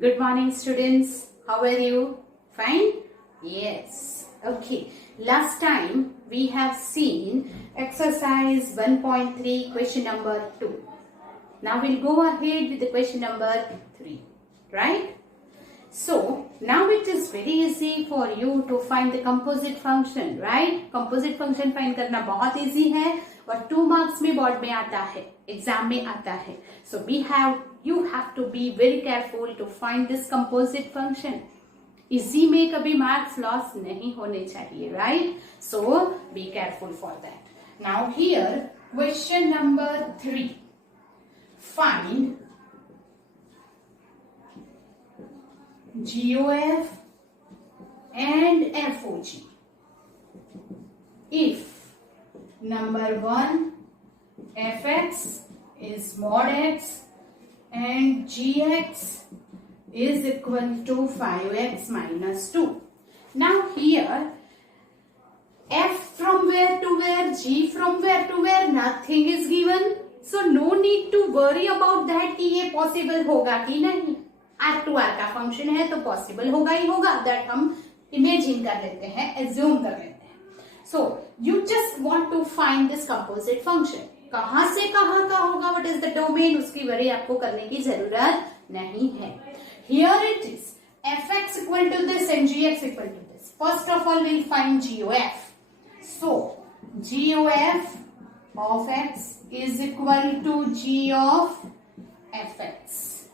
Good morning, students. How are you? Fine? Yes. Okay. Last time we have seen exercise 1.3 question number 2. Now we'll go ahead with the question number 3. Right? So now it is very easy for you to find the composite function. Right? Composite function find करना बहुत easy है और 2 marks में board में आता है, exam में आता है. So you have to be very careful to find this composite function. इसी में कभी marks loss नहीं होने चाहिए, right? So be careful for that. Now here question number 3. Find GOF and FOG. If number 1 fx is mod x and gx is equal to 5x minus 2. Now here f from where to where, g from where to where, nothing is given. So no need to worry about that कि ये possible होगा कि नहीं. R to R का function है तो possible होगा ही होगा. That हम imagine कर लेते हैं, assume कर लेते हैं. So you just want to find this composite function. कहाँ से कहाँ का होगा, what is the domain, उसकी वरी आपको करने की जरूरत नहीं है. Here it is, fx equal to this and gx equal to this. First of all, we'll find GOF. So GOF of x is equal to g of fx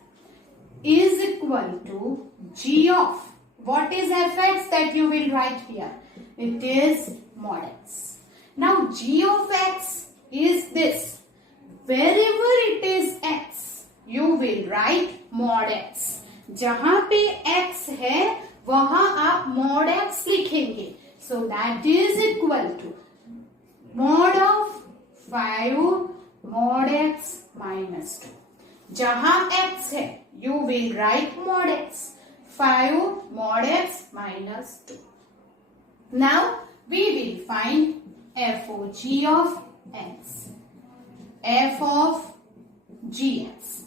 is equal to g of, what is fx, that you will write here. It is mod x. Now g of x is this. Wherever it is x, you will write mod x. जहां पे x है वहां आप mod x लिखेंगे. So that is equal to mod of 5 mod x minus 2. जहां x है you will write mod x. 5 mod x minus 2. Now we will find FOG of x. F of gx.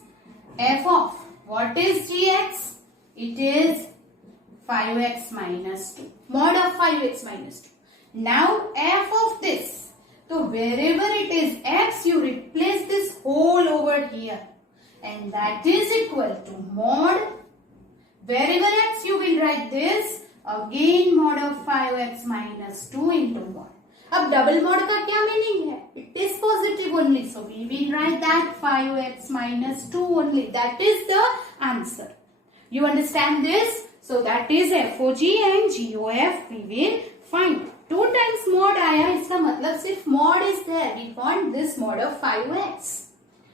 F of, what is gx? It is 5x minus 2. Mod of 5x minus 2. Now f of this. So wherever it is x, you replace this whole over here. And that is equal to mod. Wherever x, you will write this. Again mod of 5x minus 2 into mod. अब double mod का क्या meaning है? It is positive only, so we will write that 5x minus 2 only. That is the answer. You understand this? So that is FOG and GOF we will find. 2 times mod आया, इसका मतलब सिर्फ mod is there. We want this mod of 5x.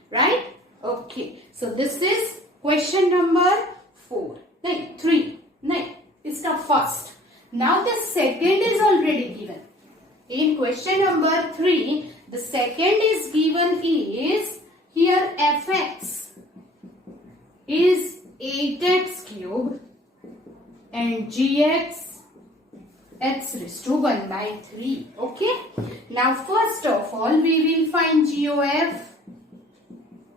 Right? Okay. So this is question number 4. नहीं, 3. नहीं, इसका first. Now the second is already given. In question number 3, the second is given is, here fx is 8x cube and gx x raised to 1 by 3. Okay. Now first of all, we will find GOF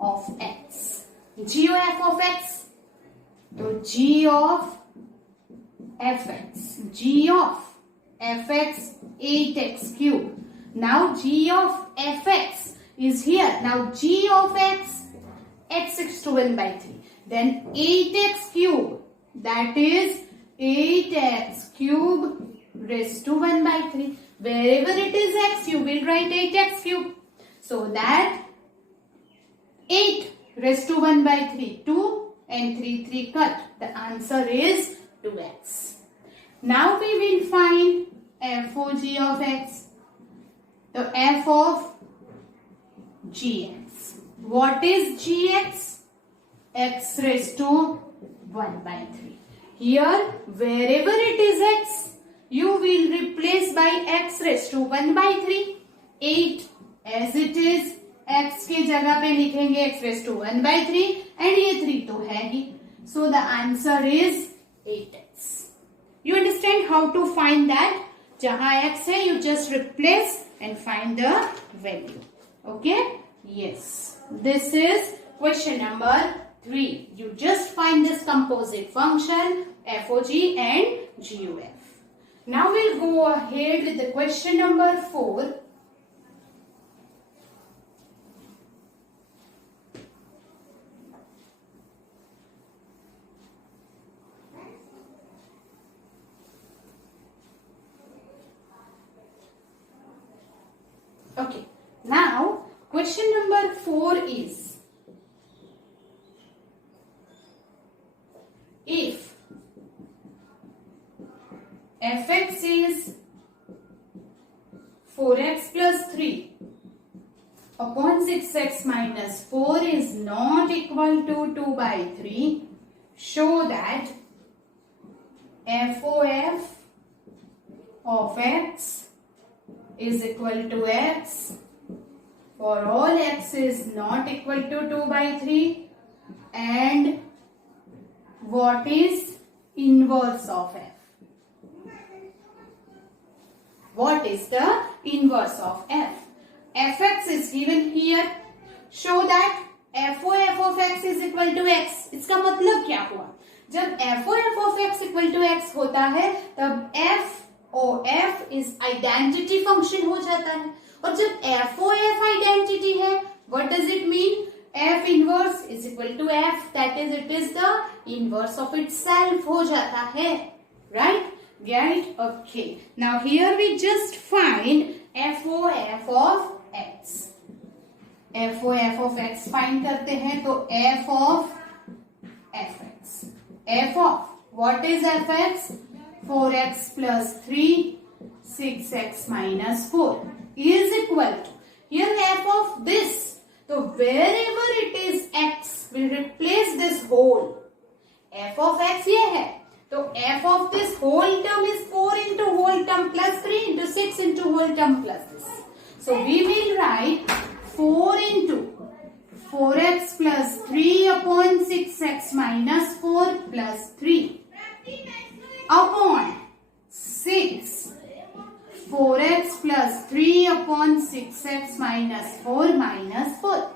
of x. GOF of x. So g of fx. G of fx 8x cube. Now g of fx is here. Now g of x raised to 1 by 3. Then 8x cube, that is 8x cube raised to 1 by 3. Wherever it is x, you will write 8x cube. So that 8 raised to 1 by 3, 2 and 3 cut. The answer is 2x. Now we will find FOG of x. So f of gx. What is gx? X raised to 1 by 3. Here, wherever it is x, you will replace by x raised to 1 by 3. 8 as it is, x के जगह पे लिखेंगे x raised to 1 by 3 and ये 3 तो है ही. So the answer is 8x. You understand how to find that? जहां x है, you just replace and find the value. Okay? Yes. This is question number 3. You just find this composite function FOG and GOF. Now we'll go ahead with the question number 4. Okay, now question number 4 is, if fx is 4x plus 3 upon 6x minus 4 is not equal to 2 by 3, show that FOF of x is equal to x for all x is not equal to 2 by 3, and what is inverse of f? What is the inverse of f? Fx is given here. Show that FOF of x is equal to x. इसका मतलब क्या हुआ? जब FOF of x equal to x होता है तब FOF is identity function हो जाता है, और जब FOF identity है, what does it mean? F inverse is equal to f, that is it is the inverse of itself हो जाता है, right? Get it? Okay. Now here we just find FOF of x. FOF of x find करते हैं तो f of fx. F of what is fx? 4x plus 3, 6x minus 4 is equal to, here f of this, so wherever it is x, will replace this whole. F of x ये है, तो f of this whole term is 4 into whole term plus 3 into 6 into whole term plus this. So we will write 4 into 4x plus 3 upon 6x minus 4 plus 3 upon 6 4x plus 3 upon 6x minus 4 minus 4.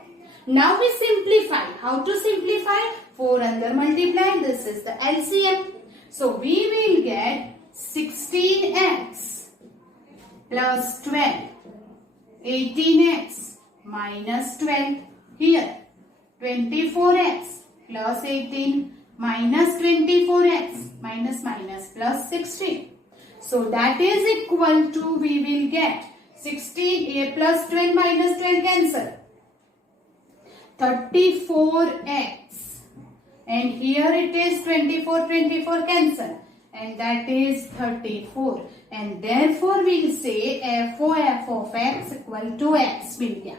Now we simplify. How to simplify? 4 under multiply. This is the LCM. So we will get 16x plus 12, 18x minus 12. Here 24x plus 18 minus 24x minus minus plus 16. So that is equal to, we will get 16 plus 12 minus 12 cancel, 34x, and here it is 24 cancel, and that is 34, and therefore we will say FOF of x equal to x मिल गया,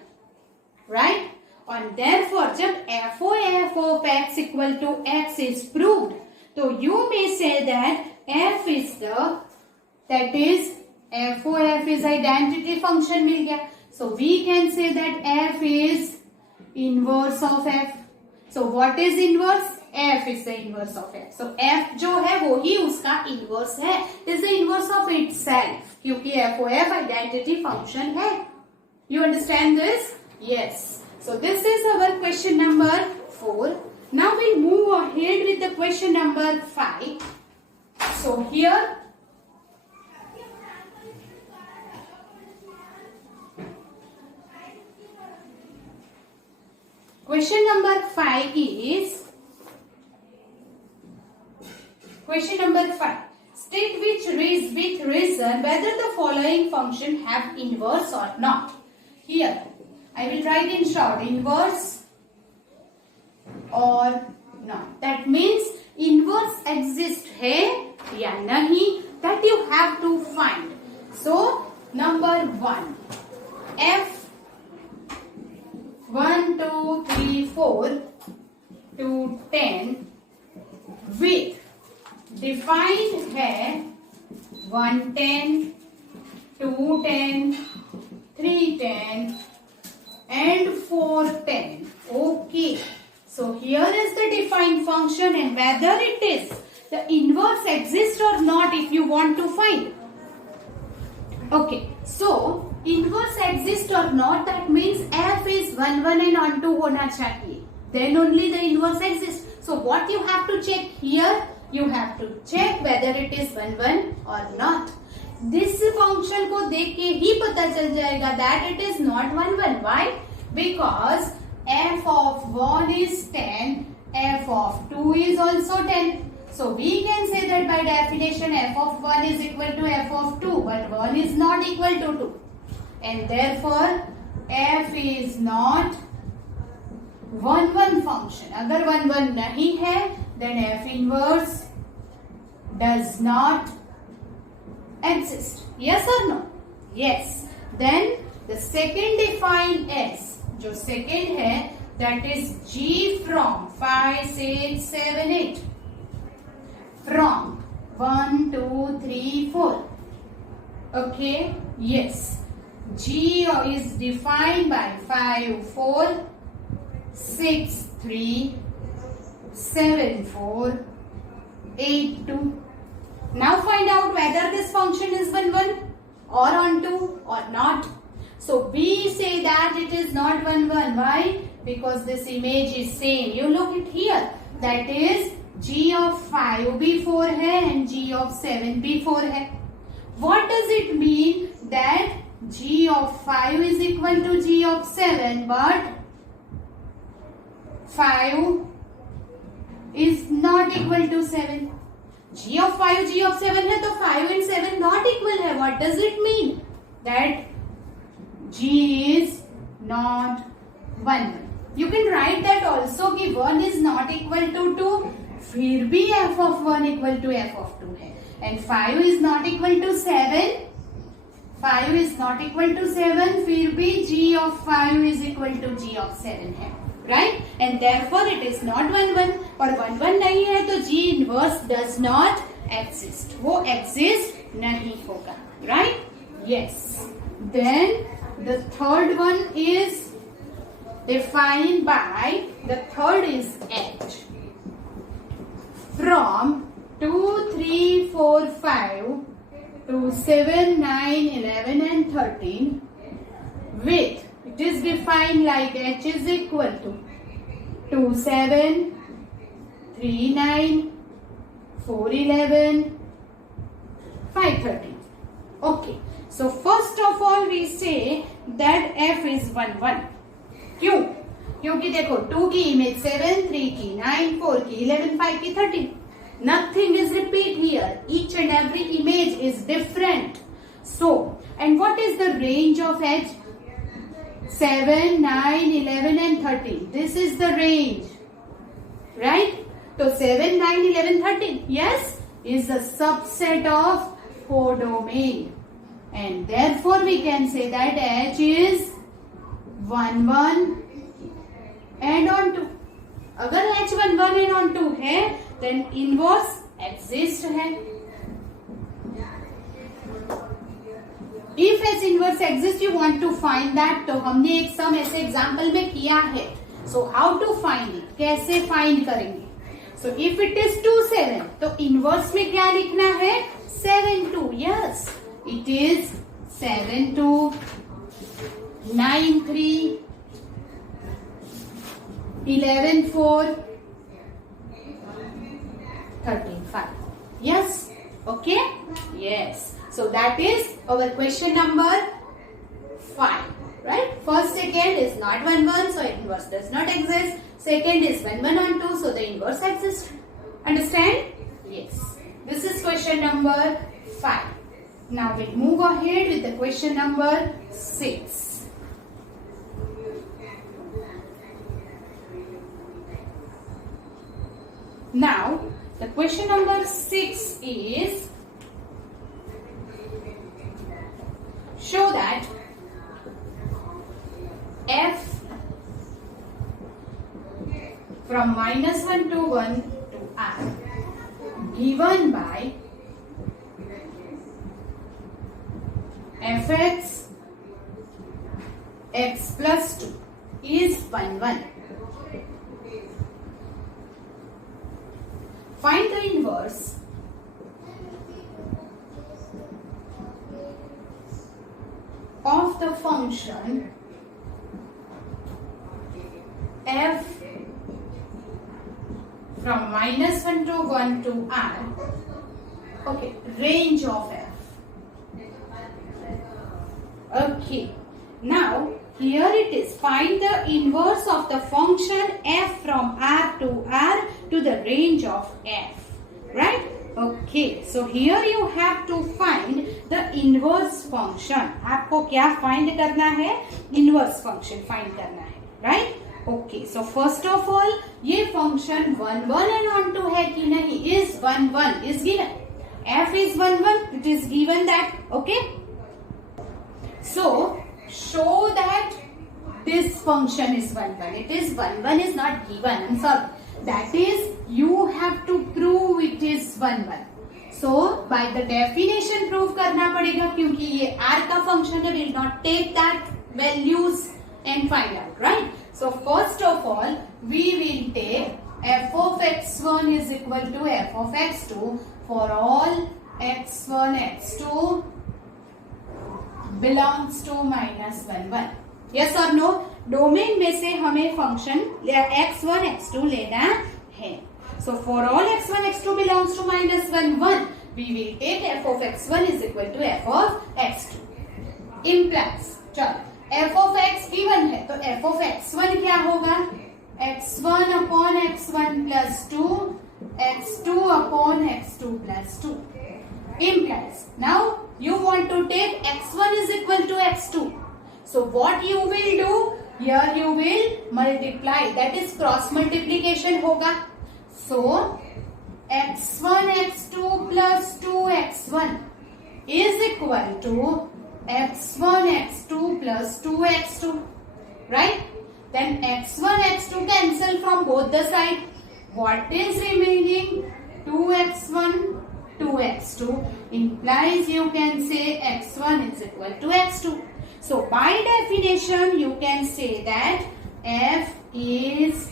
right? And therefore जब FOF of x equal to x is proved, so you may say that f is the, that is FOF is identity function मिल गया. So we can say that f is inverse of f. So what is inverse? F is the inverse of f. So f जो है वो ही उसका inverse है, is the inverse of itself, क्योंकि FOF identity function है. You understand this? Yes. So this is our question number 4. Now we'll move ahead with the question number 5. So here question number 5 is, question number 5. State with reason whether the following function have inverse or not. Here I will write in short, inverse or not. That means inverse exist है या नहीं, that you have to find. So number 1, f 1 2 3 4 to 10 with defined है 110, 210, 310 and 410. Okay, so here is the defined function, and whether it is the inverse exists or not, if you want to find. Okay, so inverse exists or not, that means f is 1 1 and 1 2 होना चाहिए. then only the inverse exists. So what you have to check here? You have to check whether it is 1 1 or not. This function को देख के ही पता चल जाएगा that it is not 1 1. Why? Because f of 1 is 10, f of 2 is also 10. So we can say that by definition f of 1 is equal to f of 2, but 1 is not equal to 2. And therefore f is not 1 1 function. अगर 1 1 नहीं है, then f inverse does not exist. Yes or no? Yes. Then the second defined s, जो second है, that is g from 5, 6, 7, 8. From 1, 2, 3, 4. Okay? Yes. G is defined by 5, 4, 6, 3, 7, 4, 8, 2. Now find out whether this function is 1, 1 or on 2 or not. So we say that it is not 1, 1. Why? Because this image is same. You look it here. That is g of 5 भी 4 है and g of 7 भी 4 है. What does it mean that g of 5 is equal to g of 7 but 5 is not equal to 7? g of 5 g of 7 है तो 5 and 7 not equal है. What does it mean? That g is not 1 1. You can write that also कि 1 is not equal to 2, फिर भी f of 1 equal to f of 2 है. And 5 is not equal to 7, 5 is not equal to 7, फिर भी g of 5 is equal to g of 7 है. Right? And therefore it is not 1 1. और 1 1 नहीं है तो g inverse does not exist. वो exist नहीं होगा. Right? Yes. Then the third one is defined by, the third is h. From 2, 3, 4, 5 to 7, 9, 11 and 13 with, it is defined like h is equal to 2, 7, 3, 9, 4, 11, 5, 13. Okay. So first of all we say that f is 1 1. क्यों? क्योंकि देखो 2 की image 7, 3 की 9, 4 की 11, 5 की 13. Nothing is repeat here. Each and every image is different. So, and what is the range of h? 7, 9, 11 and 13. This is the range. Right? So 7, 9, 11, 13. Yes? Is a subset of codomain. And therefore we can say that h is 1 1 and on 2. अगर h 1 1 and on 2 है, then inverse exist है. If h inverse exists, you want to find that. तो हमने एक सम ऐसे example में किया है. So how to find it? कैसे find करेंगे? So if it is 2 7, तो inverse में क्या लिखना है? 7 2. Yes, it is 7 2, 9 3, 11 4, 13 5. Yes? Okay? Yes. So that is our question number 5. Right? First, second is not 1 1, so inverse does not exist. Second is 1 1 on 2, so the inverse exists. Understand? Yes. This is question number 5. Now we'll move ahead with the question number 6. Now, the question number 6 is, show that f from -1 to 1 to r given by fx x plus 2 is 1 1. Find the inverse of the function f from -1 to 1 to r. Okay, range of f. Okay, now here it is, find the inverse of the function f from r to the range of f, right? Okay, so here you have to find the inverse function. आपको क्या find करना है? Inverse function find करना है, right? Okay, so first of all, ये function 1 1 and 1 2 है कि नहीं? Is 1 1 is given. F is 1 1. It is given that. Okay. So show that this function is 1 1. It is 1 1 is not given. I'm sorry. That is, you have to prove it is 1 1. So by the definition prove करना पड़ेगा क्योंकि ये r का function है. Will not take that values and find out, right? So first of all, we will take f of x1 is equal to f of x2 for all x1 x2 belongs to -1 1. Yes or no? Domain में से हमें function x1 x2 लेना है. So for all x1 x2 belongs to -1 1, we will take f of x1 is equal to f of x2. Implies, चलो f of x given है तो f of x1 क्या होगा? x1 upon x1 plus 2, x2 upon x2 plus 2. Implies, now you want to take x1 is equal to x2. So what you will do? Here you will multiply, that is cross multiplication होगा. So x1 x2 plus 2x1 is equal to x1 x2 plus 2x2, right? Then x1 x2 cancel from both the side. What is remaining? 2x1 2x2 implies you can say x1 is equal to x2. So by definition you can say that f is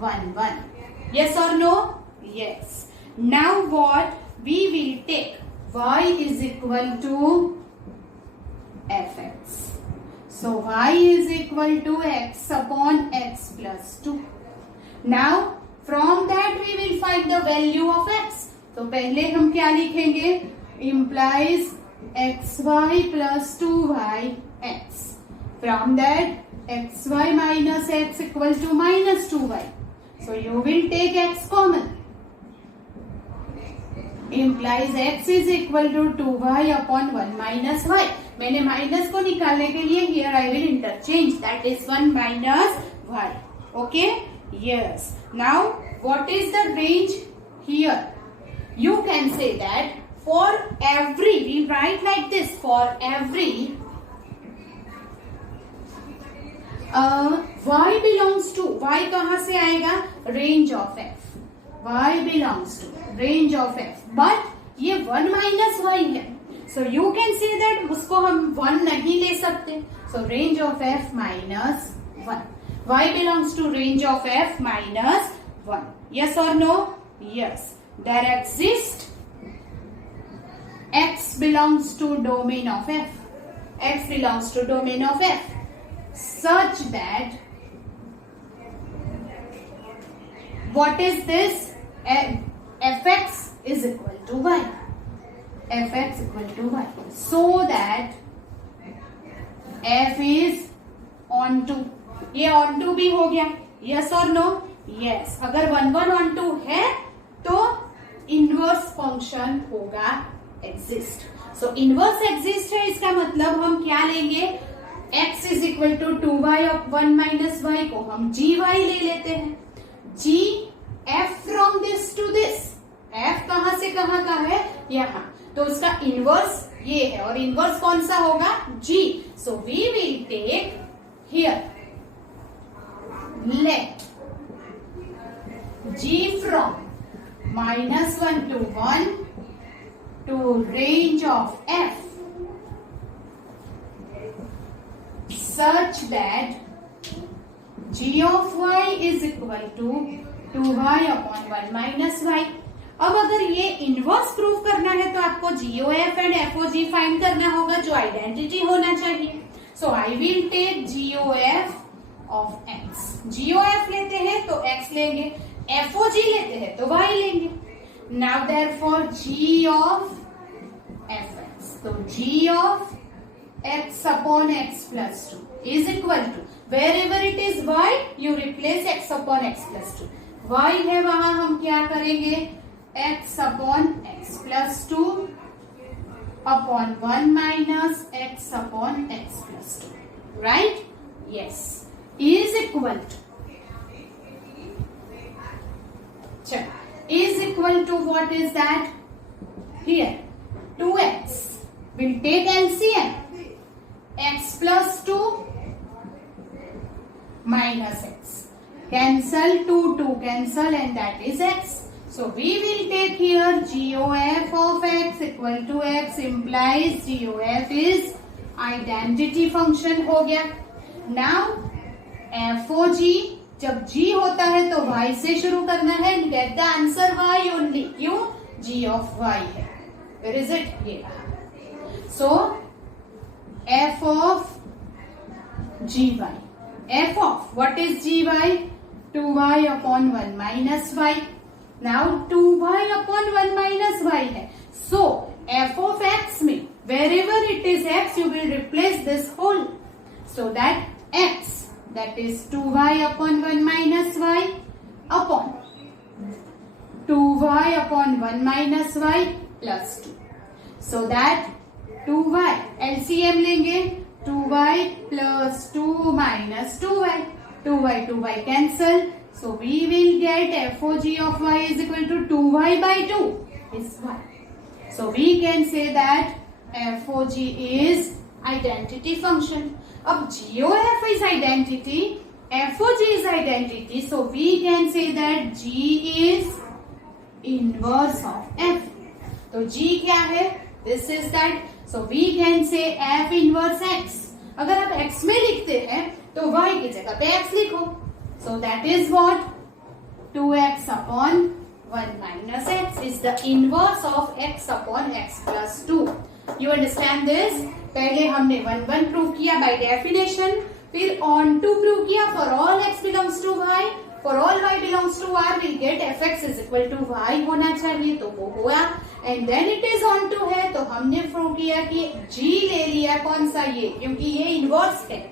1 1. Yes or no? Yes. Now what? We will take y is equal to fx. So y is equal to x upon x plus 2. Now from that we will find the value of x. तो पहले हम क्या लिखेंगे? Implies xy plus 2yx. From that xy minus x equal to minus 2y. So you will take x common. Implies x is equal to 2y upon 1 minus y. मैंने minus को निकालने के लिए here I will interchange, that is 1 minus y. Okay? Yes. Now what is the range here? You can say that for every, we write like this, for every y belongs to, y कहाँ से आएगा? Range of f. y belongs to range of f. But ये 1 minus y है. So you can say that उसको हम 1 नहीं ले सकते. So range of f minus 1. y belongs to range of f minus 1. Yes or no? Yes. There exists x belongs to domain of f. X belongs to domain of f such that what is this? fx is equal to y. fx equal to y. So that f is onto. ये onto भी हो गया. Yes or no? Yes. अगर 1 1 onto है तो inverse function होगा exist. So inverse exist है, इसका मतलब हम क्या लेंगे? x is equal to 2y of 1 minus y को हम gy ले लेते हैं. g f from this to this. f कहां से कहां का है? यहाँ. तो उसका इनवर्स ये है और इनवर्स कौन सा होगा? g. So we will take here let g from -1 to 1 to range of f such that g of y is equal to 2y upon 1 minus y. अब अगर ये इनवर्स प्रूव करना है तो आपको GOF एंड FOG फाइंड करना होगा जो आइडेंटिटी होना चाहिए. So I will take GOF of x. GOF लेते हैं तो x लेंगे. FOG लेते हैं तो y लेंगे. Now therefore g of fx, तो g of x upon x plus 2 is equal to, wherever it is y you replace x upon x plus 2. y है वहां हम क्या करेंगे, x upon x plus 2 upon 1 minus x upon x plus 2, right? Yes, is equal to, is equal to, what is that? Here 2x, will take LCM, x plus 2 minus x, cancel 2 cancel, and that is x. So we will take here GOF of x equal to x, implies GOF is identity function हो गया. Now FOG, जब g होता है तो y से शुरू करना है, get the answer y only. क्यों? g of y है. Where is it? ये. So f of gy, f of what is gy? 2y upon 1 minus y. Now 2y upon 1 minus y है. So f of x में wherever it is x you will replace this whole. So that x, that is 2y upon 1 minus y upon 2y upon 1 minus y plus 2. So that 2y LCM लेंगे, 2y plus 2 minus 2y, 2y cancel. So we will get FOG of y is equal to 2y by 2 is y. So we can say that FOG is identity function. अब GOF is identity, FOG is identity, so we can say that G is inverse of F. तो G क्या है? This is that. So we can say F inverse X. अगर आप X में लिखते हैं तो Y की जगह पे X लिखो. So that is what? 2x upon 1 minus x is the inverse of x upon x plus 2. You understand this? पहले हमने 1 प्रूव किया by definition, फिर on 2 प्रूव किया for all x belongs to y, for all y belongs to r we'll get fx is equal to y होना चाहिए, तो वो हुआ. And then it is on 2 है तो हमने प्रूव किया कि g ले लिया, कौन सा ये, क्योंकि ये इनवर्स है,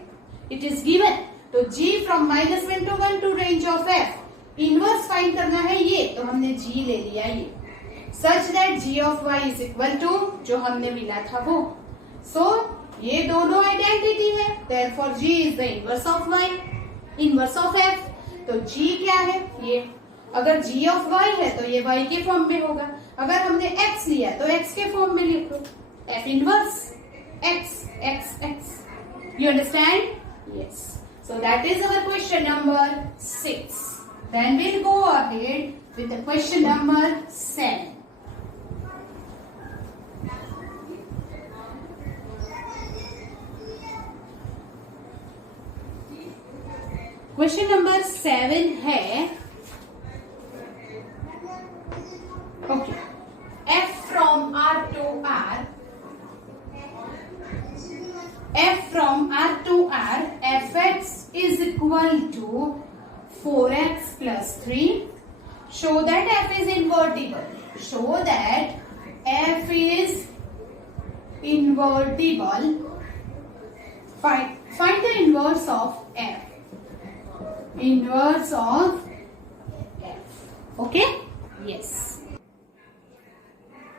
it is given. तो g from -1 to 1 to range of f, inverse find करना है ये, तो हमने g ले लिया ये, such that g of y is equal to जो हमने मिला था वो. So ये दोनों आइडेंटिटी है, therefore g is the inverse of y, inverse of f. तो g क्या है ये, अगर g of y है तो ये y के फॉर्म में होगा, अगर हमने x लिया तो x के फॉर्म में लिखो, f inverse x x x. You understand? Yes. So that is our question number 6. Then we'll go ahead with the question number 7. Question number 7 है, okay, f from R to R, f from R to R, fx is equal to 4x plus 3. Show that f is invertible. Show that f is invertible. Find the inverse of f. Inverse of f. Okay? Yes.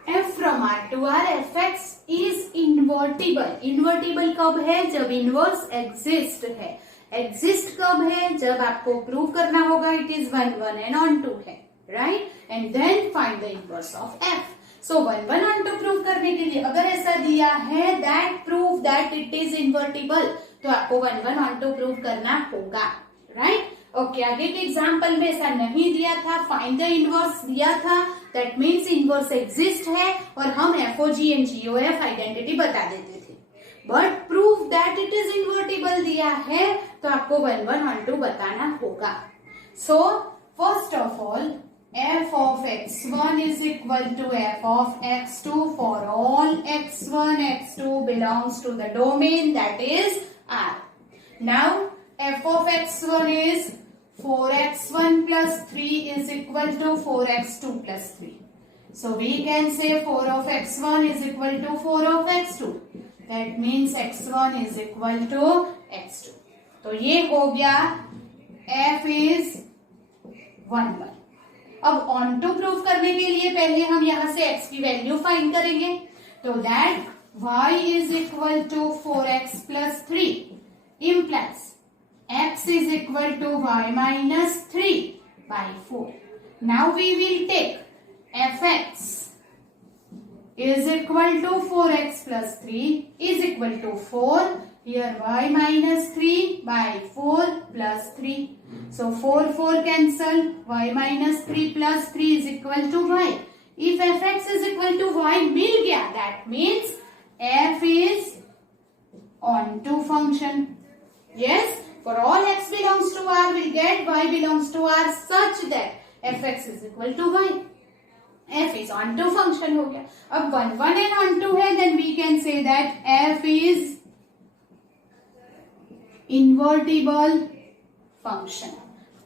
f from R to R, fx is invertible. Invertible कब है? जब inverse exist है. Exist कब है? जब आपको prove करना होगा it is 1 1 and on 2 है, right? And then find the inverse of f. So 1 1 on 2 prove करने के लिए अगर ऐसा दिया है that prove that it is invertible, तो आपको 1 1 on 2 प्रूव करना होगा, right? Okay, आगे के एग्जाम्पल में ऐसा नहीं दिया था, फाइंड द इनवर्स दिया था, दैट मीन्स इनवर्स एग्जिस्ट है और हम FOG एंड GOF आइडेंटिटी बता देते थे. But prove that it is invertible दिया है तो आपको 1 1 on 2 बताना होगा. So first of all f of x1 is equal to f of x2 for all x1 x2 belongs to the domain that is R. Now f of x1 is 4x1 plus 3 is equal to 4x2 plus 3. So we can say 4 of x1 is equal to 4 of x2. That means x1 is equal to x2. तो ये हो गया f is 1 1. अब on to prove करने के लिए पहले हम यहां से x की वैल्यू फाइंड करेंगे. तो that y is equal to 4x plus 3 implies x is equal to y minus 3 by 4. Now we will take fx is equal to 4x plus 3 is equal to 4. Here y minus 3 by 4 plus 3. So 4 cancel. Y minus 3 plus 3 is equal to y. If fx is equal to y मिल गया, that means f is onto function. Yes. For all x belongs to R, we get y belongs to R such that fx is equal to y. f is onto function हो गया. अब 1 1 and onto है, then we can say that f is invertible function.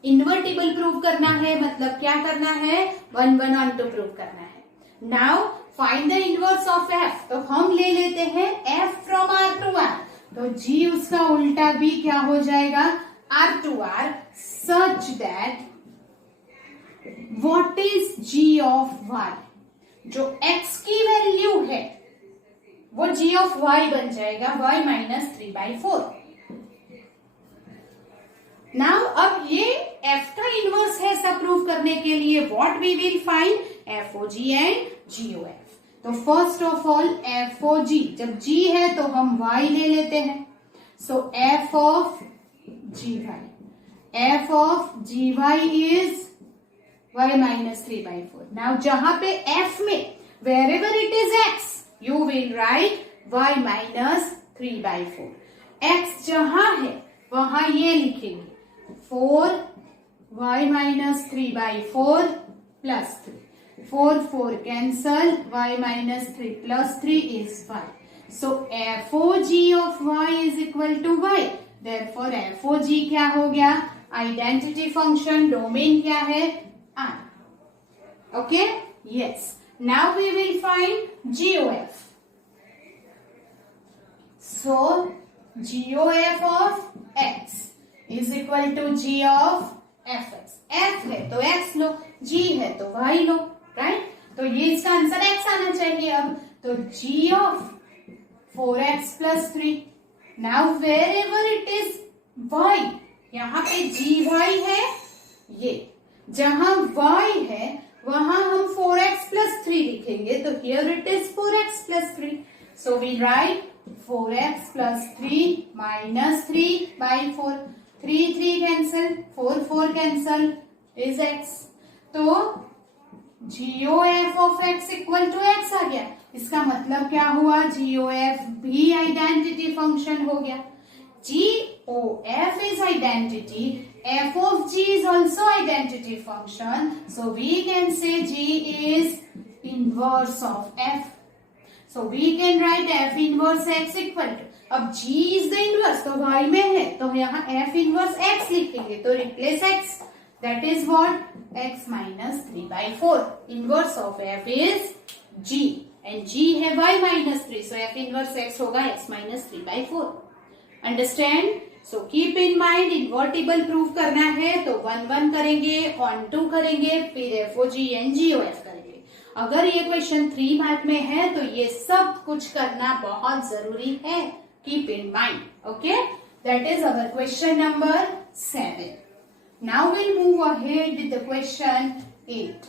Invertible prove करना है, मतलब क्या करना है? 1 1 onto प्रूव करना है. Now find the inverse of f. तो हम ले लेते हैं f from R to R. तो g उसका उल्टा भी क्या हो जाएगा? R to R such that what is g of y? जो x की वैल्यू है वो g of y बन जाएगा y minus 3 by 4. नाउ अब ये f का इनवर्स है ऐसा प्रूव करने के लिए what we will find? FOG and GOF. तो फर्स्ट ऑफ ऑल FOG, जब g है तो हम y ले लेते हैं. सो f of gy is y minus 3 by 4. Now जहां पे f में wherever it is x, you will write y minus 3 by 4. x जहां है वहां ये लिखेंगे 4 y minus 3 by 4 plus 3. 4 cancel. Y minus 3 plus 3 is 5. So FOG of y is equal to y. Therefore FOG क्या हो गया? Identity function. Domain क्या है? R. Okay? Yes. Now we will find GOF. So GOF of x is equal to g of fx. f है तो x लो, g है तो y लो, right? तो ये इसका आंसर x आना चाहिए. अब तो g of 4x plus 3. Now wherever it is y, यहाँ पे gy है, ये जहां y है वहां हम 4x plus 3 लिखेंगे. तो here it is 4x plus 3. So we write 4x plus 3 minus 3 by 4. 3 cancel. 4 cancel is x. तो GOF of x equal to x आ गया. इसका मतलब क्या हुआ? GOF भी आइडेंटिटी फंक्शन हो गया. GOF is identity. F of g is also identity function. So we can say g is inverse of f. So we can write f inverse x equal to. अब g is the inverse, तो y में है तो यहाँ f inverse x लिखेंगे. तो replace x. That is what? X minus 3 by 4. Inverse of f is g. And g है y minus 3. So f inverse x होगा x minus 3 by 4. Understand? So keep in mind, invertible proof करना है तो 1 1 करेंगे, on 2 करेंगे, फिर FOG and GOF करेंगे. अगर ये क्वेश्चन 3 मार्क में है तो ये सब कुछ करना बहुत जरूरी है. Keep in mind. Okay? That is our question number 7. Now we'll move ahead with the question 8.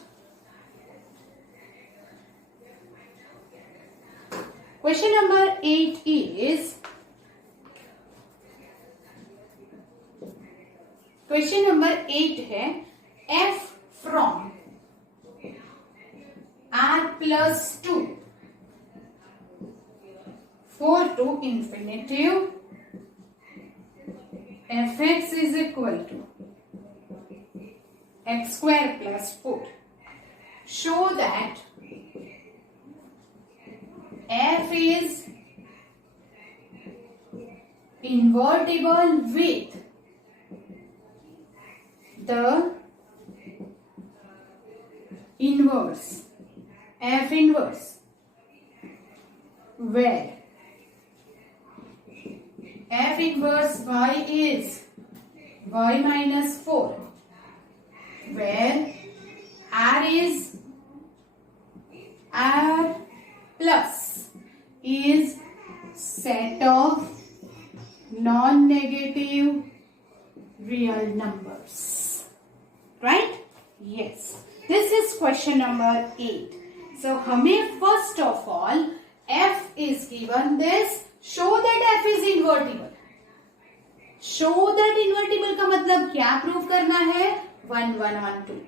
Question number 8 is, question number 8 है f from r plus 2 4 to infinitive fx is equal to x square plus 4. Show that f is invertible with the inverse, f inverse, where f inverse y is y minus 4, where r is r plus is set of non-negative real numbers. Right? Yes. This is question number 8. So, हमें first of all f is given this. Show that f is invertible. Show that invertible का मतलब क्या prove करना है? 1, 1, 1, 2.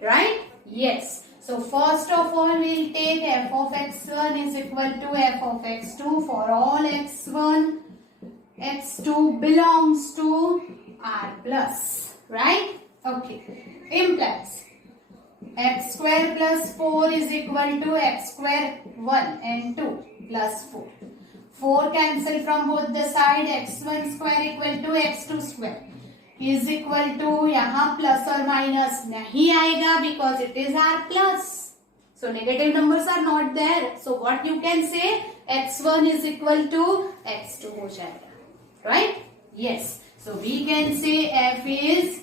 Right? Yes. So first of all we'll take f of x1 is equal to f of x2 for all x1. x2 belongs to r plus. Right? Okay. Implies x square plus 4 is equal to x square 1 and 2 plus 4. 4 cancel from both the side. x1 square equal to x2 square is equal to, यहाँ plus or minus नहीं आएगा because it is r plus. So negative numbers are not there. So what you can say, x1 is equal to x2 हो जाएगा. Right? Yes. So we can say f is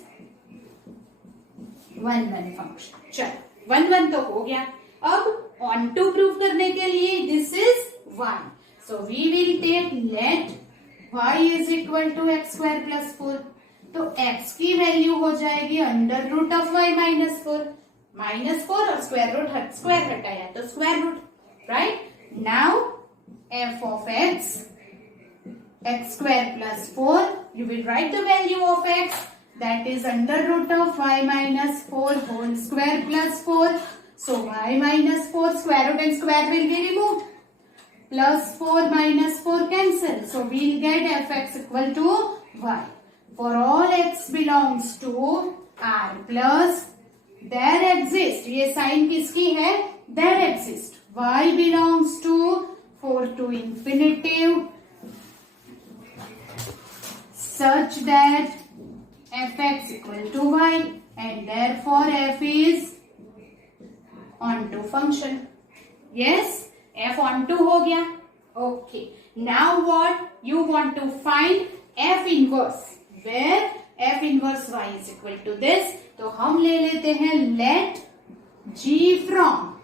1 1 function. चलो 1 1 तो हो गया. अब on to prove करने के लिए this is 1. So we will take let y is equal to x square plus 4. तो x की वैल्यू हो जाएगी under root of y minus 4. Minus 4 और स्क्वायर हटाया तो square root. Right? Now f of x square plus 4, you will write the value of x, that is under root of y minus 4 whole square plus 4. So y minus 4 square root and square will be removed. Plus 4 minus 4 cancel. So we'll get fx equal to y. For all x belongs to r plus there exists, ये sign किसकी है? There exists y belongs to 4 to infinitive such that fx equal to y and therefore f is onto function. Yes, f onto हो गया. Okay. Now what? You want to find f inverse. Where f inverse y is equal to this. तो हम ले लेते हैं let g from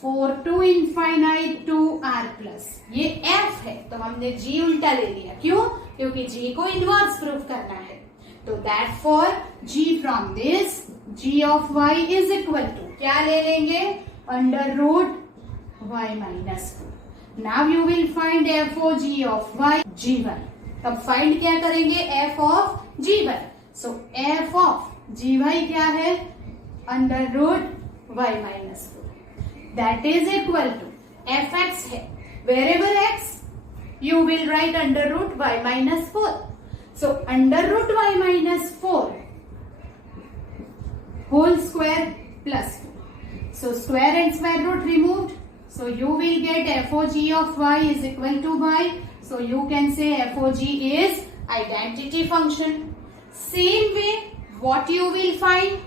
4 to infinite to r plus. ये f है तो हमने g उल्टा ले लिया. क्यों? क्योंकि g को इनवर्स प्रूफ करना है. तो therefore g from this g of y is equal to क्या ले लेंगे? Under root y minus 4. Now you will find f of g of y g1. तब फाइंड क्या करेंगे? f of g1. So f of gy क्या है? Under root y minus 4. That is equal to fx है. Wherever x you will write under root y minus 4. So under root y minus 4 whole square plus 4. So square and square root removed. So you will get f of g of y is equal to y. So you can say f of g is identity function. Same way what you will find?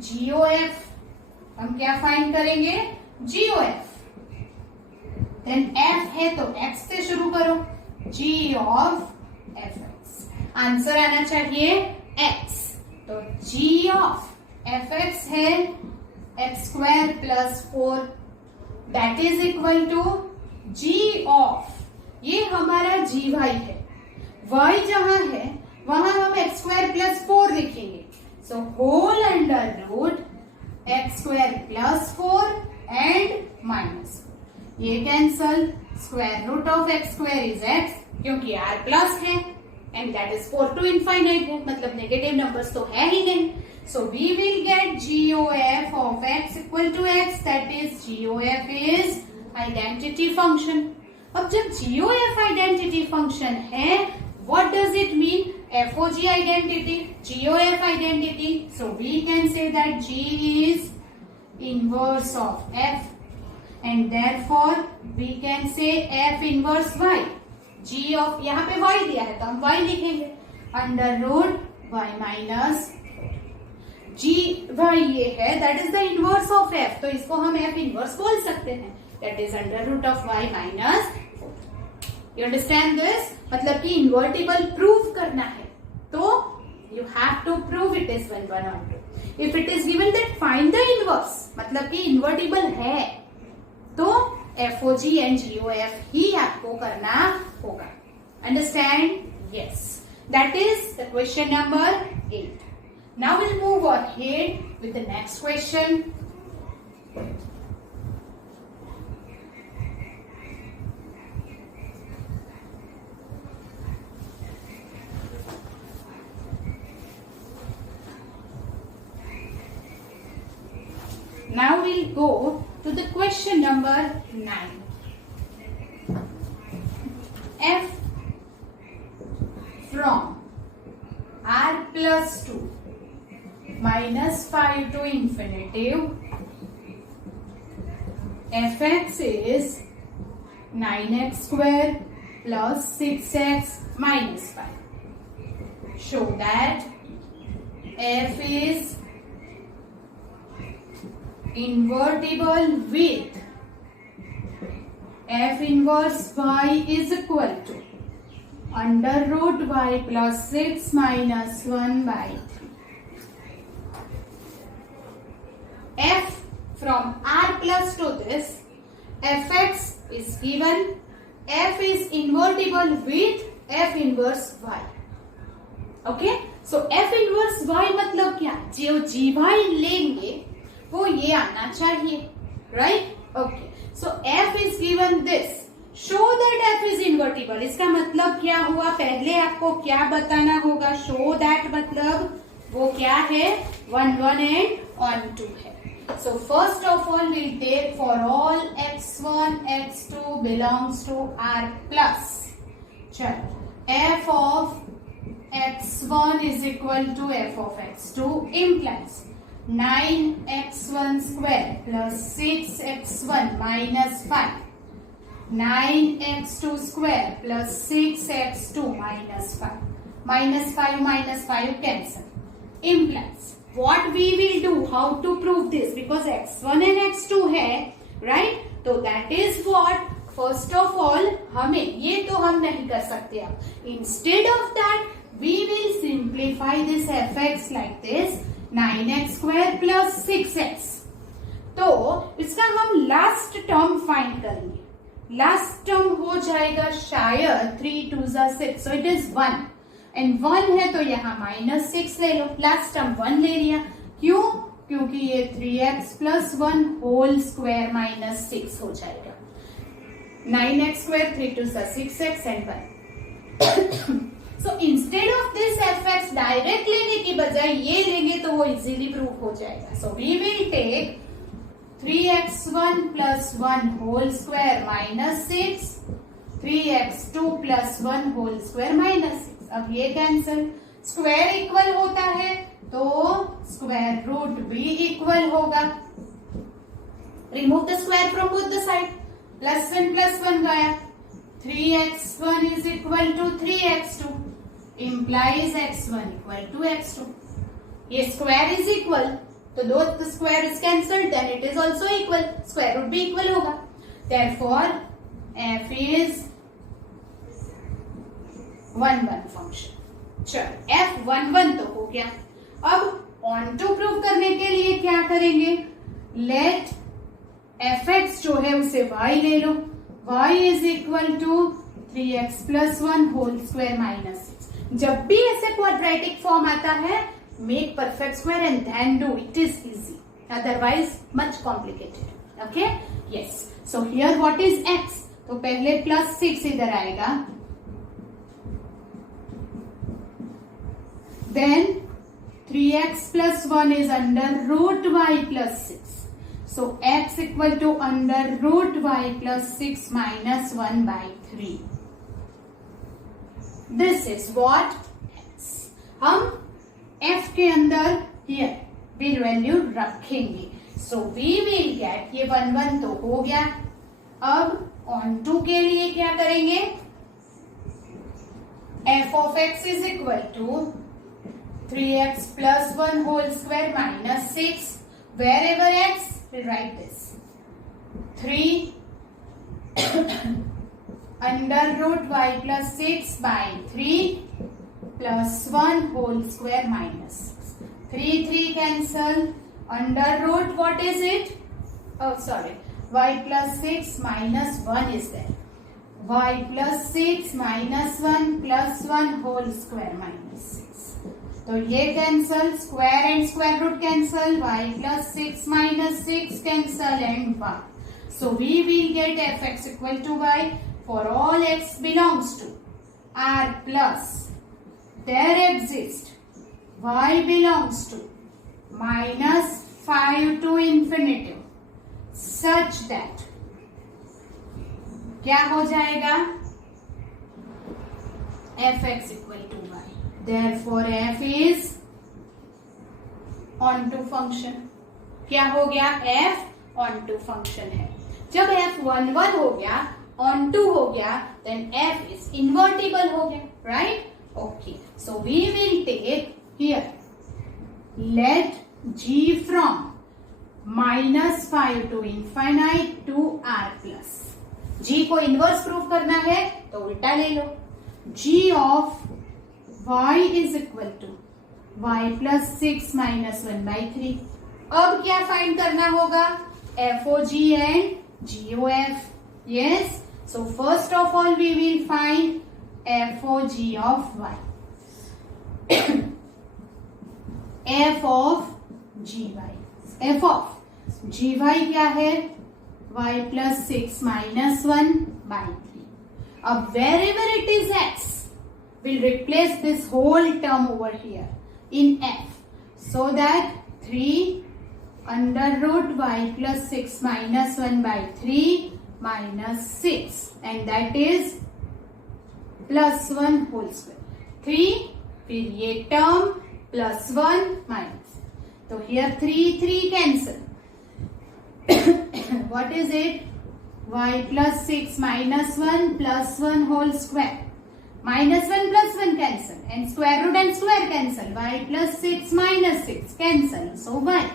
GOF. हम क्या find करेंगे? GOF. Then f है तो x से शुरू करो. G of fx. Answer आना चाहिए x. तो G of fx है x square plus 4. That is equal to G of, ये हमारा gy है. y जहां है वहां हम x square plus 4 लिखेंगे. So whole under root x square plus 4 and minus 4. ये cancel. Square root of x square is x क्योंकि r plus है and that is 4 to infinite है, मतलब नेगेटिव नंबर्स तो है ही नहीं. So we will get GOF of x equal to x, that is GOF is identity function. अब जब GOF identity function है, what does it mean? FOG identity, GOF identity. So we can say that G is inverse of F and therefore we can say F inverse Y. G of, यहाँ पे Y दिया है तो हम Y लिखेंगे. Under root Y minus. G y ये है, that is the inverse of f, तो इसको हम एफ इनवर्स बोल सकते हैं, that is under root of y minus 4। You understand this? मतलब कि इन्वर्टिबल प्रूव करना है तो you have to prove it is 1 1 और 2। If it is given that find the inverse, मतलब कि इन्वर्टिबल है तो FOG एंड GOF ही आपको करना होगा। Understand? Yes, that is the question number 8। Now we'll move ahead with the next question. Now we'll go to the question number 9. F from R plus 2 minus 5 to infinitive, fx is 9x square plus 6x minus 5. Show that f is invertible with f inverse y is equal to under root y plus 6 minus 1 by 3. F from R plus to this, fx is given, f is invertible with f inverse y. Okay? So f inverse y मतलब क्या? जो gy लेंगे वो ये आना चाहिए, right? Okay. So f is given this. Show that f is invertible. इसका मतलब क्या हुआ? पहले आपको क्या बताना होगा? Show that मतलब वो क्या है? 1 1 and on 2 है। So first of all we'll take for all x1 x2 belongs to R plus, चलो f of x1 is equal to f of x2 implies 9x1 square plus 6x1 minus 5, 9x2 square plus 6x2 minus 5, minus 5 cancel, implies what we will do, how to prove this, because x1 and x2 है, right? तो that is what, first of all हमें ये तो हम नहीं कर सकते अब, instead of that we will simplify this fx like this, 9x square plus 6x। तो इसका हम लास्ट टर्म फाइंड करेंगे, लास्ट टर्म हो जाएगा शायद 3 2 6, so it is 1 एंड 1 है तो यहाँ -6 ले लो, लास्ट टर्म 1 ले लिया, क्यों? क्योंकि ये 3x plus 1 होल स्क्वायर -6 हो जाएगा, 9x square 3 2 6x and 1। So instead of this fx direct लेने की बजाय ये लेंगे तो वो इजीली प्रूव हो जाएगा। So we will take 3x1 plus 1 whole square -6, 3x2 plus 1 whole square -6। अब ये कैंसल, स्क्वायर इक्वल होता है तो स्क्वायर रूट भी इक्वल होगा, remove the square from both the side, plus 1 गया, 3x1 is equal to 3x2 implies x1 equal to x2। ये square is equal तो दो square is cancelled, then it is also equal, square root भी equal होगा, therefore f is 1 1 function. चलो f 1 1 तो हो गया, अब ऑन टू प्रूव करने के लिए क्या करेंगे, लेट fx जो है उसे y ले लो, y is equal to 3x plus 1 whole square -6। जब भी ऐसे क्वाड्रेटिक फॉर्म आता है, make perfect square and then do, it is easy, otherwise much complicated. Okay, yes. So here what is x, तो पहले +6 इधर आएगा, then 3x plus 1 is under root y plus 6. So x equal to under root y plus 6 minus 1 by 3. This is what x. हम f के अंदर here will value रखेंगे. So we will get, ये 1 1 तो हो गया, अब on 2 के लिए क्या करेंगे, f of x is equal to 3x plus 1 whole square minus 6. Wherever x, we'll write this. 3 under root y plus 6 by 3 plus 1 whole square minus 6. 3 cancel. Under root, what is it? Oh, sorry. Y plus 6 minus 1 is there. Y plus 6 minus 1 plus 1 whole square minus 6. तो ये cancel, square and square root cancel, y plus 6 minus 6 cancel and 1. So we will get fx equal to y for all x belongs to R plus there exists y belongs to minus 5 to infinitive such that क्या हो जाएगा fx equal to y. Therefore f is onto function. क्या हो गया? f onto function है. जब f 1 1 हो गया, onto हो गया, then f is invertible हो गया, right? Okay. So we will take here. Let g from minus 5 to infinite to r plus. g को इनवर्स प्रूफ करना है तो उल्टा ले लो. g of y is equal to y plus 6 minus 1 by 3. अब क्या फाइंड करना होगा? FOG and GOF. Yes. So first of all we will find FOG of y. F of GY. F of GY क्या है? Y plus 6 minus 1 by 3. अब wherever it is x, we'll replace this whole term over here in f, so that 3 under root y plus 6 minus 1 by 3 minus 6, and that is plus 1 whole square. 3 फिर ये term plus 1 minus, तो here 3 cancel. What is it? Y plus 6 minus 1 plus 1 whole square. Minus 1 plus 1 cancel and square root and square cancel. Y plus 6 minus 6 cancel. So y.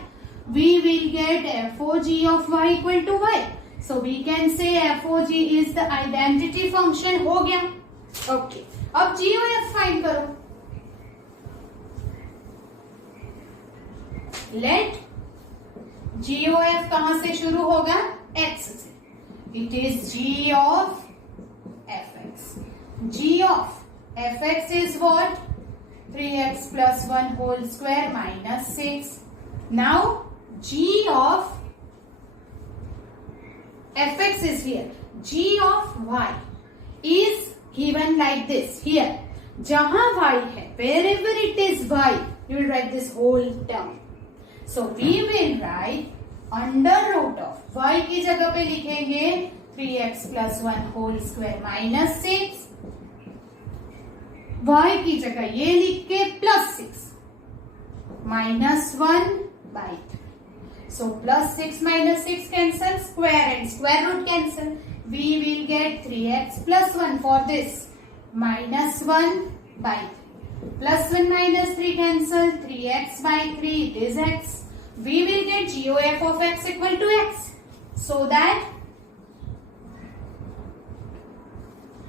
We will get FOG of y equal to y. So we can say FOG is the identity function. हो गया. Okay. अब GOF find करो. Let GOF कहां से शुरू होगा? x से. It is g of fx. G of fx is what? 3x plus 1 whole square minus 6. Now g of fx is here. G of y is given like this here. जहां y है, wherever it is y, you will write this whole term. So we will write under root of y की जगह पे लिखेंगे 3x plus 1 whole square minus 6. y की जगह ये लिख के plus 6 minus 1 by 3. So plus 6 minus 6 cancel, square and square root cancel. We will get 3x plus 1 for this minus 1 by 3. Plus 1 minus 3 cancel, 3x by 3 it is x. We will get GOF of x equal to x. So that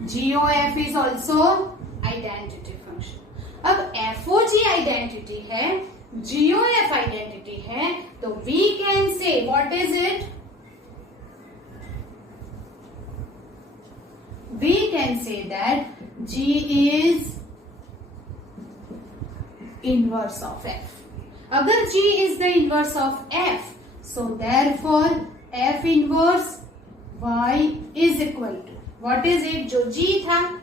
GOF is also identity function. अब FOG identity है, GOF identity है, तो we can say what is it? We can say that G is inverse of f. अगर G is the inverse of f, so therefore f inverse y is equal to what is it? जो G था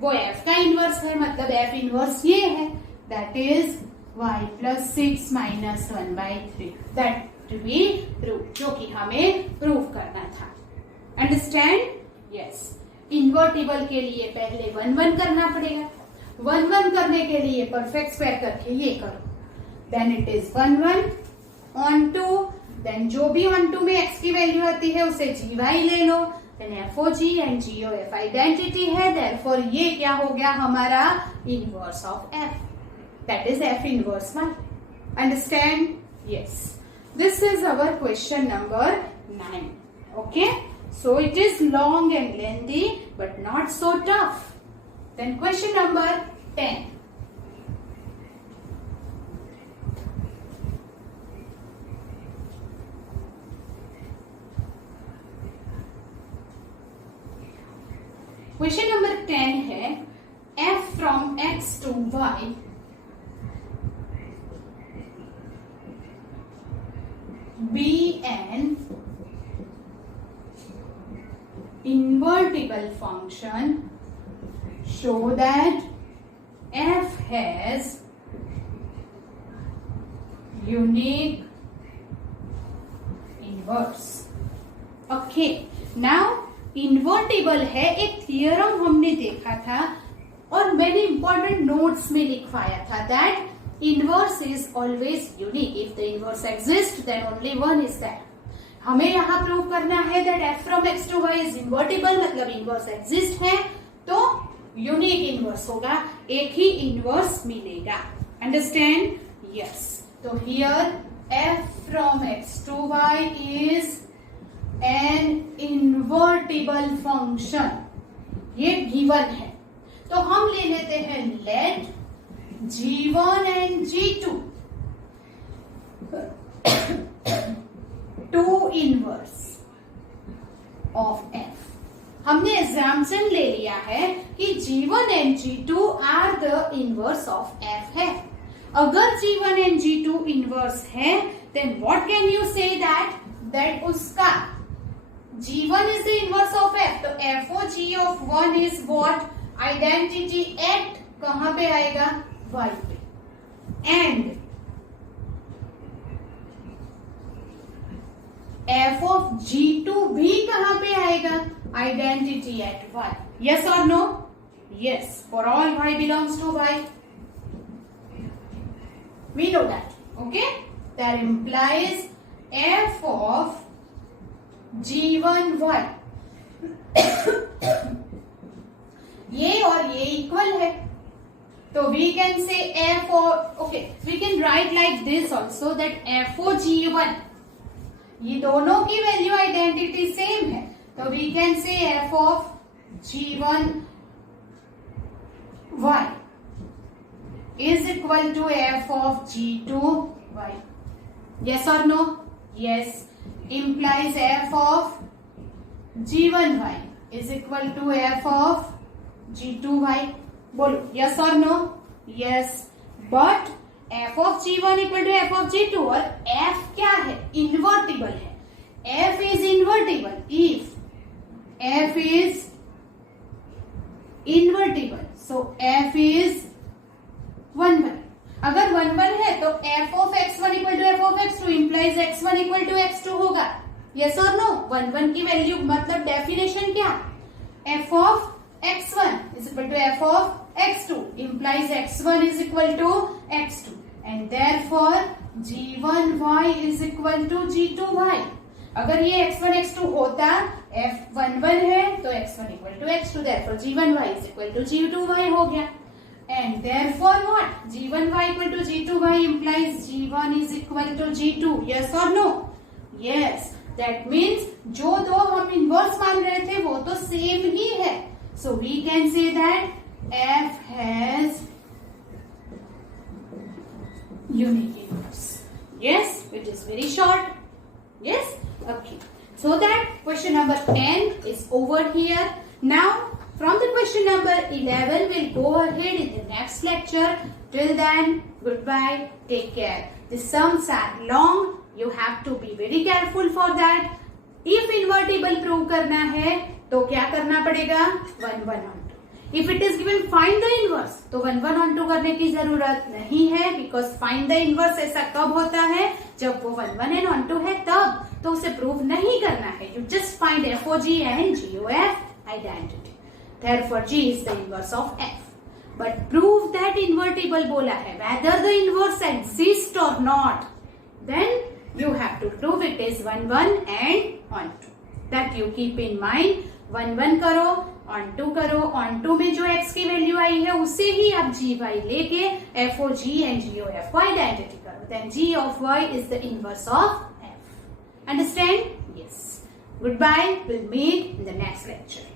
वो f का inverse है, मतलब f inverse ये है, that is y plus 6 minus 1 by 3. That we prove, जो कि हमें प्रूव करना था. Understand? Yes. इन्वर्टिबल के लिए पहले 1 1 करना पड़ेगा. 1 1 करने के लिए परफेक्ट स्क्वायर करके ये करो. Then it is 1 1 on 2. Then जो भी on 2 में x की वैल्यू आती है उसे GY ले लो. Then FOG and GOF identity है. Therefore ये क्या हो गया हमारा inverse of f. that is f inverse 1. Understand? Yes. This is our question number 9. Okay. So it is long and lengthy but not so tough. Then question number 10. Question number 10 है f from x to y be an invertible function, show that f has unique inverse. Okay, now invertible है, एक theorem हमने देखा था और मैंने important notes में लिखवाया था that inverse is always unique. If the inverse exist then only one is that. हमें यहाँ प्रूव करना है that f from x to y is invertible, मतलब इनवर्स एग्जिस्ट है तो यूनिक इनवर्स होगा, एक ही इनवर्स मिलेगा. अंडरस्टैंड? यस. तो here f from x to y is an invertible function. ये गिवन है तो हम ले लेते हैं let g1 and g2 to inverse of f. हमने एग्जाम्पल ले लिया है कि g1 and g2 are the inverse of f है. अगर g1 and g2 इनवर्स है then what can you say that उसका g1 is the inverse of f. तो FOG of 1 is what? Identity at कहां पे आएगा? y पे. And f of g2 भी कहां पे आएगा? Identity at y. Yes or no? Yes. For all y belongs to y. We know that. Okay? That implies f of g1 y ये और ये इक्वल है तो वी कैन से f और okay we can write like this also that f o g1 ये दोनों की value identity same है तो we can say f of g1 y is equal to f of g2 y. Yes or no? Yes. Implies f of g1y is equal to f of g2y. बोलो yes or no? Yes. But f of g1 equal to f of g2 और f क्या है? Invertible है. f is invertible if f is invertible. So f is 1 1. अगर 1 1 है तो f of x1 equal to f of x2 implies x1 equal to x2 होगा. Yes or no? 1 1 की value मतलब डेफिनेशन क्या? f of x1 is equal to f of x2 implies x1 is equal to x2 and therefore g1y is equal to g2y. अगर ये x1 x2 होता f 1 1 है तो x1 equal to x2 therefore g1y is equal to g2y हो गया. And therefore what? g1y equal to g2y implies g1 is equal to g2. Yes or no? Yes. That means जो दो हम inverse मान रहे थे वो तो सेम ही है. So we can say that f has unique inverse. Yes, it is very short. Yes, okay. So that question number 10 is over here. Now from the question number 11 we'll go ahead in the next lecture. Till then, goodbye, take care. The sums are long. You have to be very careful for that. If invertible prove करना है तो क्या करना पड़ेगा? 1 1 on 2. If it is given find the inverse तो 1 1 on 2 करने की जरूरत नहीं है because find the inverse ऐसा कब होता है जब वो 1 1 and on 2 है तब, तो उसे प्रूव नहीं करना है. You just find FOG and GOF identity. Therefore G is the inverse of F. But prove that invertible बोला है, whether the inverse exists or not, then you have to prove it is 1 1 and on 2. That you keep in mind. 1 1 करो on to करो, on to में जो x की value आई है उससे ही आप gy लेके f(g) and g(f) को आइडेंटिटी करो, then g of y is the inverse of f. Understand? Yes. Goodbye. We'll meet in the next lecture.